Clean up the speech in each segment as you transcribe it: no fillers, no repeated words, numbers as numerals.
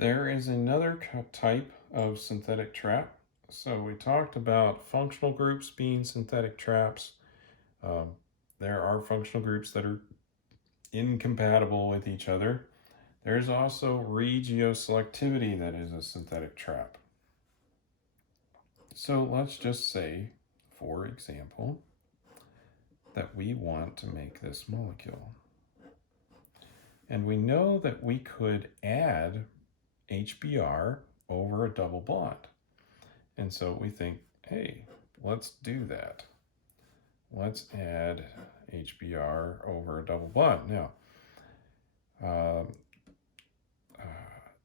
There is another type of synthetic trap. So we talked about functional groups being synthetic traps. Um, there are functional groups that are incompatible with each other. There's also regioselectivity that is a synthetic trap. So let's just say, for example, that we want to make this molecule. And we know that we could add HBr over a double bond. And so we think, hey, let's do that. Let's add HBr over a double bond. Now,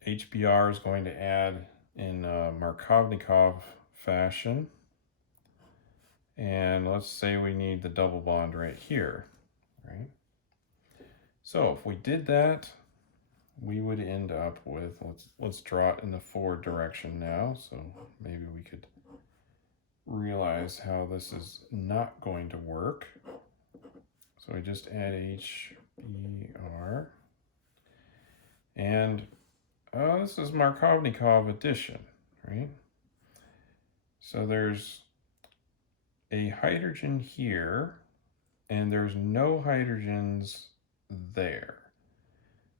HBr is going to add in Markovnikov fashion. And let's say we need the double bond right here, right? So if we did that, we would end up with, let's draw it in the forward direction now. So maybe we could realize how this is not going to work. So we just add HBr. And this is Markovnikov addition, right? So there's a hydrogen here, and there's no hydrogens there.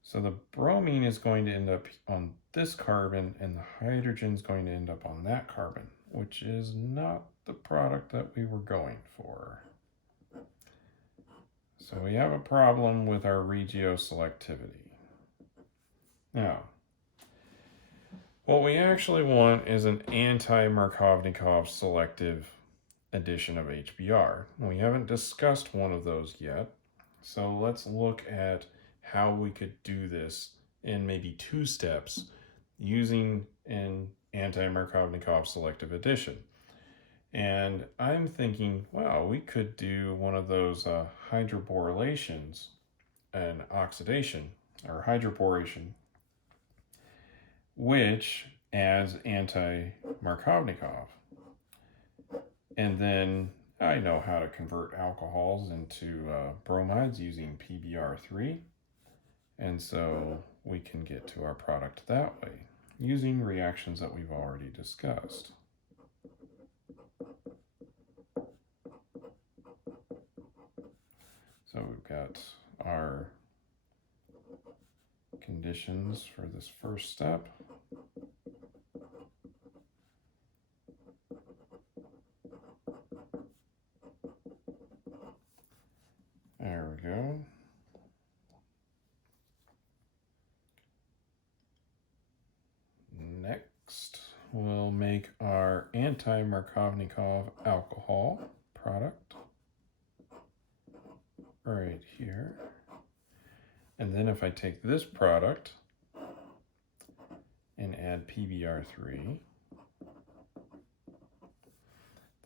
So the bromine is going to end up on this carbon, and the hydrogen is going to end up on that carbon, which is not the product that we were going for. So we have a problem with our regioselectivity. Now, what we actually want is an anti-Markovnikov selective addition of HBr. We haven't discussed one of those yet, so let's look at how we could do this in maybe 2 steps using an anti-Markovnikov selective addition. And I'm thinking, wow, we could do one of those hydroborylations and oxidation, or hydroboration, which adds anti-Markovnikov. And then I know how to convert alcohols into bromides using PBr3. And so we can get to our product that way using reactions that we've already discussed. So we've got our conditions for this first step. There we go. Next, we'll make our anti-Markovnikov alcohol product right here. And then if I take this product and add PBr3,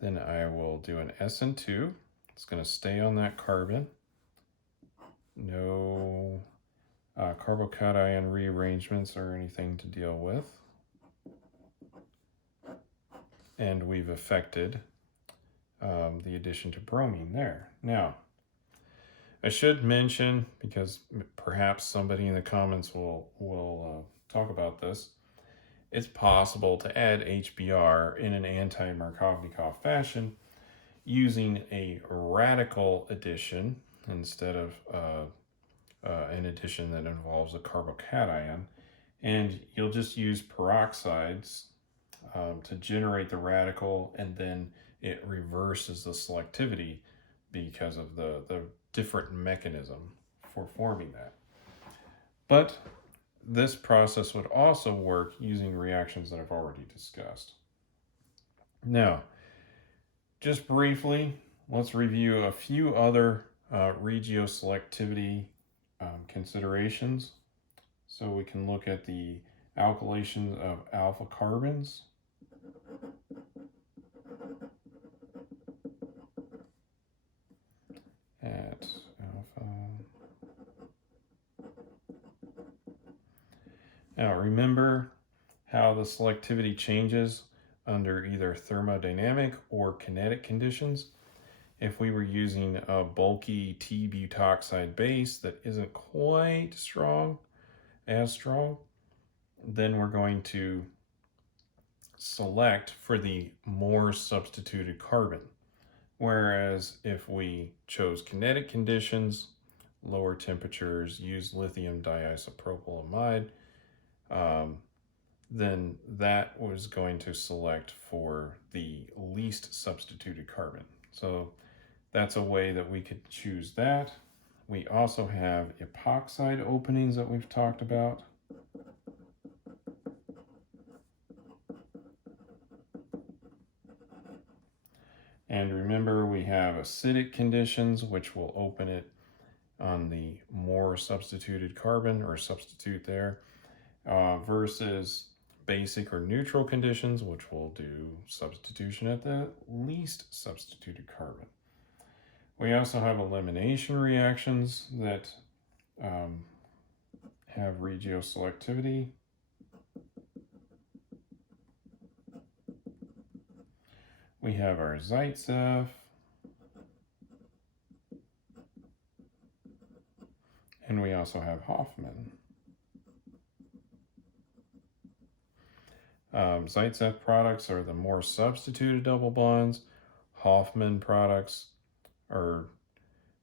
then I will do an SN2. It's going to stay on that carbon. No carbocation rearrangements or anything to deal with. And we've affected the addition to bromine there. Now, I should mention, because perhaps somebody in the comments will talk about this, it's possible to add HBr in an anti-Markovnikov fashion using a radical addition instead of an addition that involves a carbocation. And you'll just use peroxides to generate the radical, and then it reverses the selectivity because of the different mechanism for forming that. But this process would also work using reactions that I've already discussed. Now, just briefly, let's review a few other regioselectivity considerations. So we can look at the alkylation of alpha carbons. At alpha. Now remember how the selectivity changes under either thermodynamic or kinetic conditions. If we were using a bulky T-butoxide base that isn't quite as strong, then we're going to select for the more substituted carbon. Whereas if we chose kinetic conditions, lower temperatures, use lithium diisopropylamide, um, then that was going to select for the least substituted carbon. So that's a way that we could choose that. We also have epoxide openings that we've talked about. And remember, we have acidic conditions, which will open it on the more substituted carbon or substitute there, versus basic or neutral conditions, which will do substitution at the least substituted carbon. We also have elimination reactions that have regioselectivity. We have our Zaitsev, and we also have Hoffman. Zaitsev products are the more substituted double bonds. Hoffman products are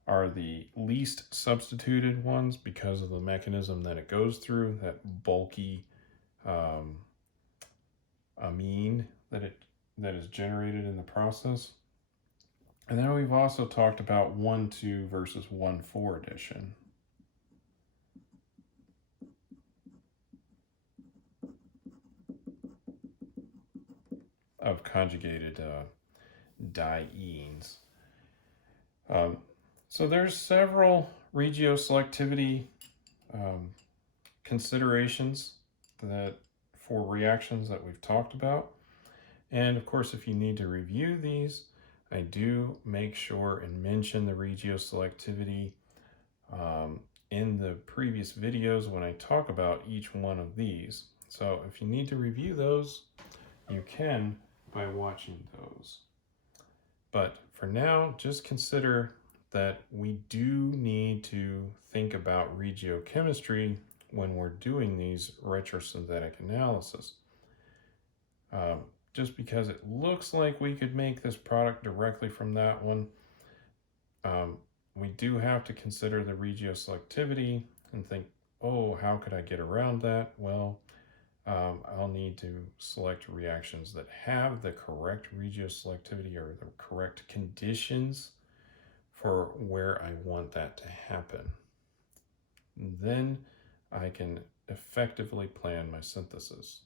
the least substituted ones because of the mechanism that it goes through, that bulky amine that is generated in the process. And then we've also talked about 1,2 versus 1,4 addition. Of conjugated dienes. So there's several regioselectivity considerations that for reactions that we've talked about. And of course, if you need to review these, I do make sure and mention the regioselectivity in the previous videos when I talk about each one of these. So if you need to review those, you can by watching those. But for now, just consider that we do need to think about regiochemistry when we're doing these retrosynthetic analysis. Just because it looks like we could make this product directly from that one, we do have to consider the regioselectivity and think, oh, how could I get around that? Well, I'll need to select reactions that have the correct regioselectivity or the correct conditions for where I want that to happen. And then I can effectively plan my synthesis.